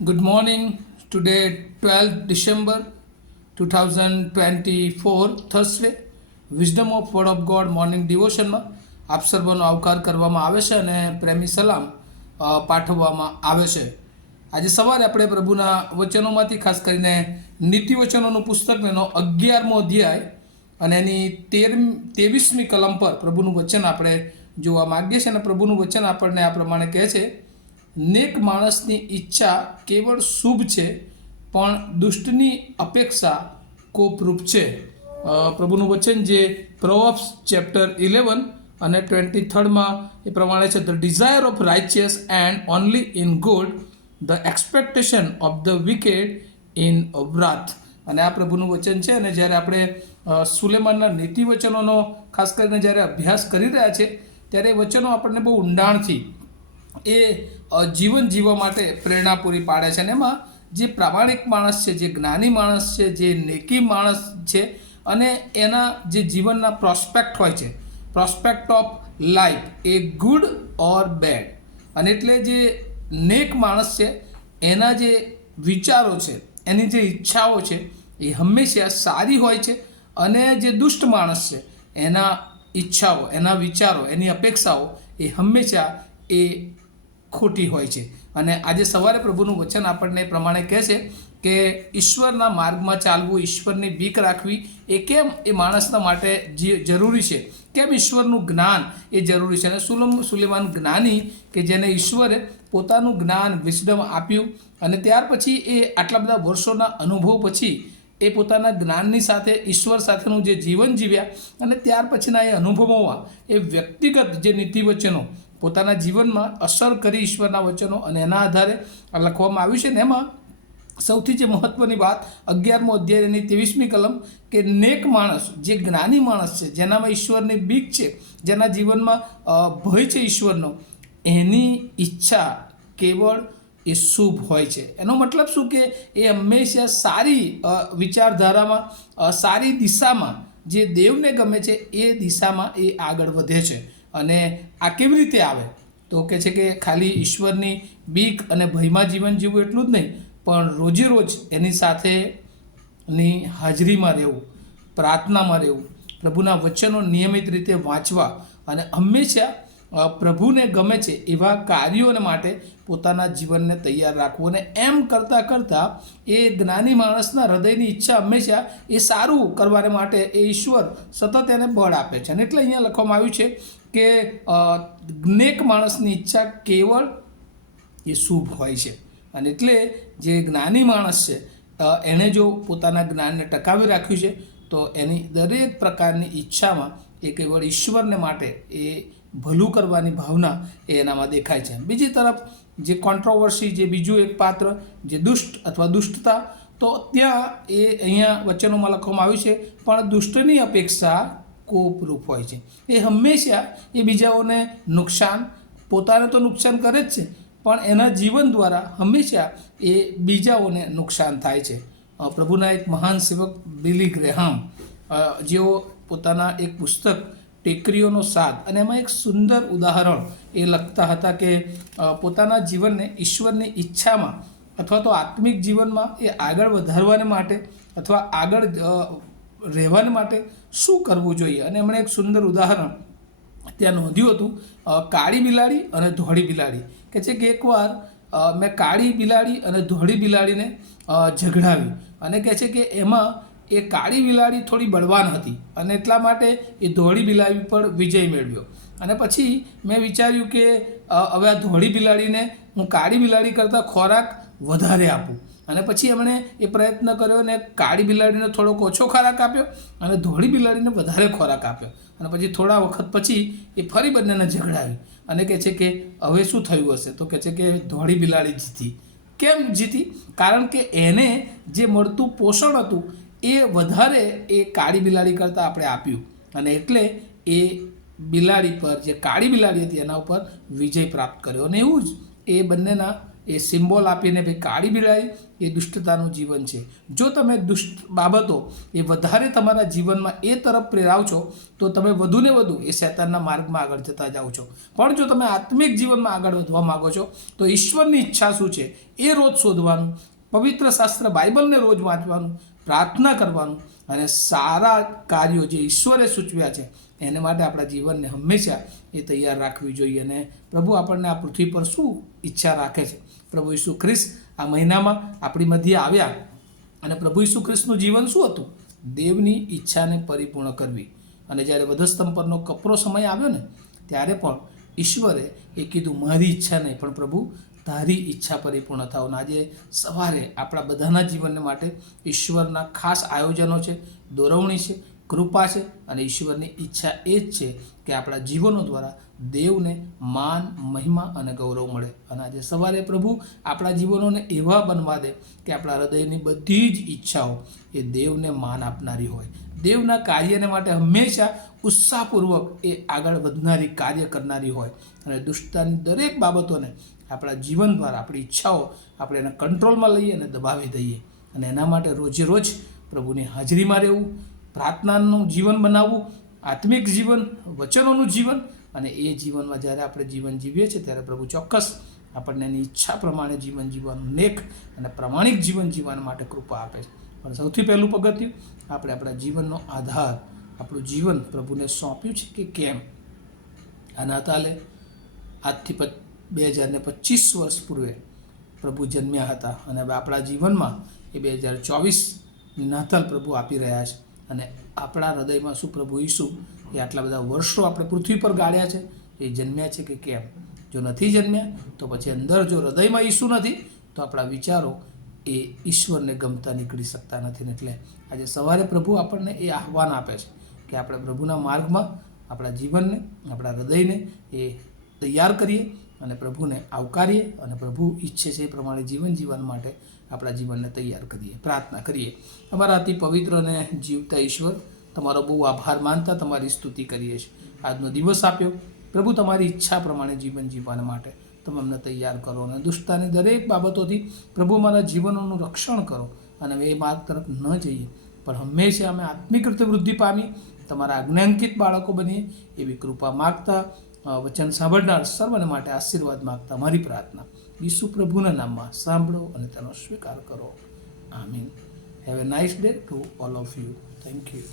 Good morning. Today, 12th December 2024, Thursday. Wisdom of word of God morning ડિવોશનમાં આપ સર્વનો આવકાર કરવામાં આવે છે અને પ્રેમી સલામ પાઠવવામાં આવે છે. આજે સવારે આપણે પ્રભુના વચનોમાંથી ખાસ કરીને નીતિવચનોનું પુસ્તકનો 11મો અધ્યાય અને એની 23મી કલમ પર પ્રભુનું વચન આપણે જોવા માગીએ છીએ. અને પ્રભુનું વચન આપણને આ પ્રમાણે કહે છે, નેક માણસની ઈચ્છા કેવળ શુભ છે, પણ દુષ્ટની અપેક્ષા કોપરૂપ છે. પ્રભુનું વચન જે પ્રોવર્બ્સ ચેપ્ટર 11 અને 23માં એ પ્રમાણે છે, the desire of righteous and only in good, the expectation of the wicked in wrath. અને આ પ્રભુનું વચન છે. અને જ્યારે આપણે સુલેમાનના નીતિ વચનોનો ખાસ કરીને જ્યારે અભ્યાસ કરી રહ્યા છે, ત્યારે એ વચનો આપણને બહુ ઊંડાણથી એ જીવન જીવવા માટે પ્રેરણા પૂરી પાડે છે. અને એમાં જે પ્રામાણિક માણસ છે, જે જ્ઞાની માણસ છે, જે નેકી માણસ છે, અને એના જે જીવનના પ્રોસ્પેક્ટ હોય છે, prospect of life, A good or bad. અને એટલે જે નેક માણસ છે એના જે વિચારો છે, એની જે ઈચ્છાઓ છે એ હંમેશા સારી હોય છે. અને જે દુષ્ટ માણસ છે એના ઈચ્છાઓ, એના વિચારો, એની અપેક્ષાઓ એ હંમેશા એ ખોટી હોય છે. અને આજે સવારે પ્રભુનું વચન આપણને એ પ્રમાણે કહે છે કે ઈશ્વરના માર્ગમાં ચાલવું, ઈશ્વરની બીક રાખવી એ કેમ એ માણસના માટે જરૂરી છે, કેમ ઈશ્વરનું જ્ઞાન એ જરૂરી છે. અને સુલેમાન જ્ઞાની કે જેને ઈશ્વરે પોતાનું જ્ઞાન, વિઝડમ આપ્યું, અને ત્યાર પછી એ આટલા બધા વર્ષોના અનુભવ પછી એ પોતાના જ્ઞાનની સાથે ઈશ્વર સાથેનું જે જીવન જીવ્યા, અને ત્યાર પછીના એ અનુભવોમાં એ વ્યક્તિગત જે નીતિવચનો પોતાના જીવનમાં અસર કરી ઈશ્વરના વચનો, અને એના આધારે લખવામાં આવ્યું છે. ને એમાં સૌથી જે મહત્ત્વની વાત 11મો અધ્યાય એની 23મી કલમ, કે નેક માણસ, જે જ્ઞાની માણસ છે, જેનામાં ઈશ્વરની બીક છે, જેના જીવનમાં ભય છે ઈશ્વરનો, એની ઈચ્છા કેવળ એ શુભ હોય છે. એનો મતલબ શું કે એ હંમેશા સારી વિચારધારામાં, સારી દિશામાં, જે દેવને ગમે છે એ દિશામાં એ આગળ વધે છે. અને આ કેવી રીતે આવે તો કહે છે કે ખાલી ઈશ્વરની બીક અને ભયમાં જીવન જીવવું એટલું જ નહીં, પણ રોજે રોજ એની સાથેની હાજરીમાં રહેવું, પ્રાર્થનામાં રહેવું, પ્રભુના વચનો નિયમિત રીતે વાંચવા, અને હંમેશા પ્રભુને ગમે છે એવા કાર્યોને માટે પોતાના જીવનને તૈયાર રાખવું. અને એમ કરતાં કરતાં એ જ્ઞાની માણસના હૃદયની ઈચ્છા હંમેશા એ સારું કરવાને માટે એ ઈશ્વર સતત એને બળ આપે છે. અને એટલે અહીંયા લખવામાં આવ્યું છે કે નેક માણસની ઈચ્છા કેવળ એ શુભ હોય છે. અને એટલે જે જ્ઞાની માણસ છે એણે જો પોતાના જ્ઞાનને ટકાવી રાખ્યું છે, તો એની દરેક પ્રકારની ઈચ્છામાં એ કેવળ ઈશ્વરને માટે એ ભલું કરવાની ભાવના એ એનામાં દેખાય છે. બીજી તરફ જે કોન્ટ્રોવર્સી, જે બીજું એક પાત્ર, જે દુષ્ટ અથવા દુષ્ટતા, તો ત્યાં એ અહીંયા વચનોમાં લખવામાં આવ્યું છે, પણ દુષ્ટની અપેક્ષા કોપરૂપ હોય છે. એ હંમેશા એ બીજાઓને નુકસાન, પોતાને તો નુકસાન કરે જ છે, પણ એના જીવન દ્વારા હંમેશા એ બીજાઓને નુકસાન થાય છે. પ્રભુના એક મહાન સેવક બિલી ગ્રેહામ, જેઓ પોતાના એક પુસ્તક ટેકરીઓનો સાથ, અને એમાં એક સુંદર ઉદાહરણ એ લખતા હતા કે પોતાના જીવનને ઈશ્વરની ઈચ્છામાં અથવા તો આત્મિક જીવનમાં એ આગળ વધારવાને માટે અથવા આગળ રહેવાને માટે શું કરવું જોઈએ. અને એમણે એક સુંદર ઉદાહરણ ત્યાં નોંધ્યું હતું, કાળી બિલાડી અને ધોળી બિલાડી. કે છે કે એકવાર મેં કાળી બિલાડી અને ધોળી બિલાડીને ઝઘડાવી, અને કહે છે કે એમાં એ કાળી બિલાડી થોડી બળવાન હતી, અને એટલા માટે એ ધોળી બિલાડી પર વિજય મેળવ્યો. અને પછી મેં વિચાર્યું કે હવે આ ધોળી બિલાડીને હું કાળી બિલાડી કરતાં ખોરાક વધારે આપું. અને પછી એમણે એ પ્રયત્ન કર્યો, અને કાળી બિલાડીને થોડોક ઓછો ખોરાક આપ્યો અને ધોળી બિલાડીને વધારે ખોરાક આપ્યો. અને પછી થોડા વખત પછી એ ફરી બંનેને ઝઘડાવી, અને કહે છે કે હવે શું થયું હશે, તો કહે છે કે ધોળી બિલાડી જીતી. કેમ જીતી? કારણ કે એને જે મળતું પોષણ હતું એ વધારે એ કાળી બિલાડી કરતાં આપણે આપ્યું, અને એટલે એ બિલાડી પર, જે કાળી બિલાડી હતી એના ઉપર વિજય પ્રાપ્ત કર્યો. અને એવું જ એ બંનેના એ સિમ્બોલ આપીને ભાઈ કાળી બિલાડી એ દુષ્ટતાનું જીવન છે. જો તમે દુષ્ટ બાબતો એ વધારે તમારા જીવનમાં એ તરફ પ્રેરાવશો તો તમે વધુને વધુ એ શૈતાનના માર્ગમાં આગળ જતા જાઓ છો. પણ જો તમે આત્મિક જીવનમાં આગળ વધવા માગો છો તો ઈશ્વરની ઈચ્છા શું છે એ રોજ શોધવાનું, પવિત્ર શાસ્ત્ર બાઇબલને રોજ વાંચવાનું, પ્રાર્થના કરવાનું અને સારા કાર્યો જે ઈશ્વરે સૂચવ્યા છે એને માટે આપણા જીવનને હંમેશા એ તૈયાર રાખવી જોઈએ. અને પ્રભુ આપણને આ પૃથ્વી પર શું ઈચ્છા રાખે છે. પ્રભુ ઈસુ ખ્રિસ્ત આ મહિનામાં આપણી મધ્યે આવ્યા અને પ્રભુ ઈસુ ખ્રિસ્તનું જીવન શું હતું? દેવની ઈચ્છાને પરિપૂર્ણ કરવી. અને જ્યારે વધસ્તંભ પરનો કપરો સમય આવ્યો ને ત્યારે પણ ઈશ્વરે એ કીધું મારી ઈચ્છા નહીં પણ પ્રભુ તારી ઈચ્છા પરિપૂર્ણ થાવ. અને આજે સવારે આપણા બધાના જીવનને માટે ઈશ્વરના ખાસ આયોજનો છે, દોરવણી છે, કૃપા છે અને ઈશ્વરની ઈચ્છા એ જ છે કે આપણા જીવનો દ્વારા દેવને માન, મહિમા અને ગૌરવ મળે. અને આજે સવારે પ્રભુ આપણા જીવનોને એવા બનવા દે કે આપણા હૃદયની બધી જ ઈચ્છાઓ એ દેવને માન આપનારી હોય, દેવના કાર્યને માટે હંમેશા ઉત્સાહપૂર્વક એ આગળ વધનારી કાર્ય કરનારી હોય અને દુષ્ટતાની દરેક બાબતોને આપણા જીવન દ્વારા આપણી ઈચ્છાઓ આપણે એને કંટ્રોલમાં લઈએ અને દબાવી દઈએ. અને એના માટે રોજે રોજ પ્રભુની હાજરીમાં રહેવું, પ્રાર્થનાનું જીવન બનાવવું, આત્મિક જીવન, વચનોનું જીવન, અને એ જીવનમાં જ્યારે આપણે જીવન જીવીએ છીએ ત્યારે પ્રભુ ચોક્કસ આપણને એની ઈચ્છા પ્રમાણે જીવન જીવવાનું, નેક અને પ્રામાણિક જીવન જીવવા માટે કૃપા આપે છે. પણ સૌથી પહેલું પગથિયું આપણે આપણા જીવનનો આધાર, આપણું જીવન પ્રભુને સોંપ્યું છે કે કેમ. આ નાતાલે આજથી 2025 વર્ષ પૂર્વે પ્રભુ જન્મ્યા હતા અને હવે આપણા જીવનમાં એ 2024 નાતાલ પ્રભુ આપી રહ્યા છે. અને આપણા હૃદયમાં શું પ્રભુ ઈસુ એ આટલા બધા વર્ષો આપણે પૃથ્વી પર ગાળ્યા છે એ જન્મ્યા છે કે કેમ? જો નથી જન્મ્યા તો પછી અંદર જો હૃદયમાં ઈસુ નથી તો આપણા વિચારો એ ઈશ્વરને ગમતા નીકળી શકતા નથી. એટલે આજે સવારે પ્રભુ આપણને એ આહ્વાન આપે છે કે આપણે પ્રભુના માર્ગમાં આપણા જીવનને, આપણા હૃદયને એ તૈયાર કરીએ અને પ્રભુને આવકારીએ અને પ્રભુ ઈચ્છે છે એ પ્રમાણે જીવન જીવન માટે આપણા જીવનને તૈયાર કરીએ. પ્રાર્થના કરીએ. અમારા અતિ પવિત્ર અને જીવતા ઈશ્વર, તમારો બહુ આભાર માનતા તમારી સ્તુતિ કરીએ છીએ. આજનો દિવસ આપ્યો પ્રભુ, તમારી ઈચ્છા પ્રમાણે જીવન જીવવા માટે તમે અમને તૈયાર કરો અને દુષ્ટતાની દરેક બાબતોથી પ્રભુ મારા જીવનોનું રક્ષણ કરો અને એ માર્ગ તરફ ન જઈએ પણ હંમેશા અમે આત્મિક રીતે વૃદ્ધિ પામી તમારા આજ્ઞાંકિત બાળકો બનીએ એવી કૃપા માગતા, વચન સાંભળનાર સર્વને માટે આશીર્વાદ માગતા મારી પ્રાર્થના ઈસુ પ્રભુના નામમાં સાંભળો અને તેનો સ્વીકાર કરો. આમીન. Have a nice day to all of you. Thank you.